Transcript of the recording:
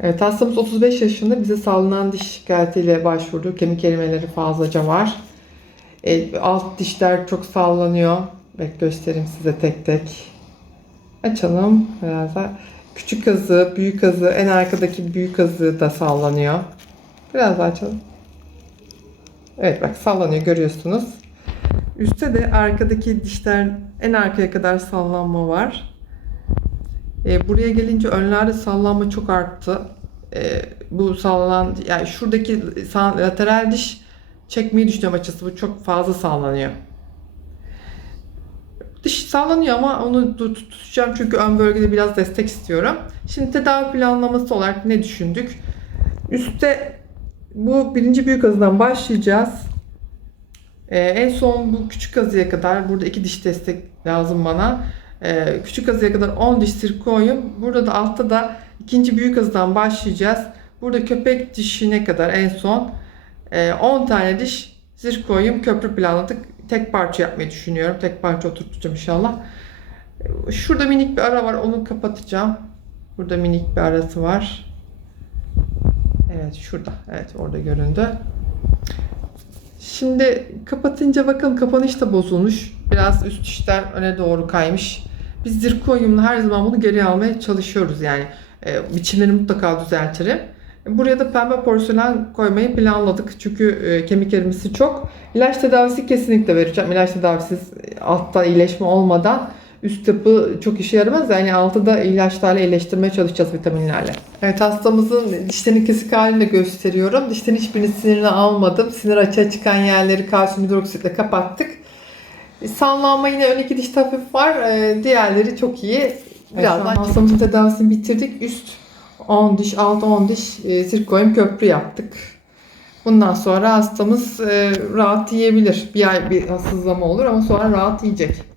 Evet hastamız 35 yaşında bize sallanan diş şikayetiyle başvurdu. Kemik erimeleri fazlaca var. E, alt dişler çok sallanıyor. Bek göstereyim size tek tek. Açalım biraz daha. Küçük kazı, büyük kazı, en arkadaki büyük kazı da sallanıyor. Biraz daha açalım. Evet bak sallanıyor görüyorsunuz. Üstte de arkadaki dişler en arkaya kadar sallanma var. E, buraya gelince önlerde sallanma çok arttı. E, bu sallanan yani şuradaki lateral diş çekmeyi düşünüyorum açıkçası. Bu çok fazla sallanıyor. Diş sallanıyor ama onu tutacağım çünkü ön bölgede biraz destek istiyorum. Şimdi tedavi planlaması olarak ne düşündük? Üstte bu birinci büyük azıdan başlayacağız. Ee, en son bu küçük azıya kadar burada iki diş destek lazım bana. Ee, küçük azıya kadar 10 diş sirkoyum. Burada da altta da ikinci büyük azıdan başlayacağız. Burada köpek dişine kadar en son e, 10 tane diş zirkoyum köprü planladık. Tek parça yapmayı düşünüyorum. Tek parça oturtacağım inşallah. Şurada minik bir ara var. Onu kapatacağım. Burada minik bir arası var. Evet şurada. Evet orada göründü. Şimdi kapatınca bakın kapanış da bozulmuş. Biraz üst dişler öne doğru kaymış. Biz zirkonyumla her zaman bunu geri almaya çalışıyoruz yani. E, biçimleri mutlaka düzeltirim. Buraya da pembe porselen koymayı planladık. Çünkü e, kemik erimesi çok. İlaç tedavisi kesinlikle vereceğim. İlaç tedavisiz e, altta iyileşme olmadan üst yapı çok işe yaramaz. Yani altı da ilaçlarla iyileştirmeye çalışacağız vitaminlerle. Evet hastamızın dişlerini kesik halini de gösteriyorum. Dişlerin hiçbirini sinirini almadım. Sinir açığa çıkan yerleri kalsiyum hidroksitle kapattık. Sallanma yine ön iki dişte hafif var. Ee, diğerleri çok iyi. Birazdan hastamızın tedavisini bitirdik. Üst 10 diş, alt 10 diş e, zirkonyum köprü yaptık. Bundan sonra hastamız e, rahat yiyebilir. Bir ay bir sızlama olur ama sonra rahat yiyecek.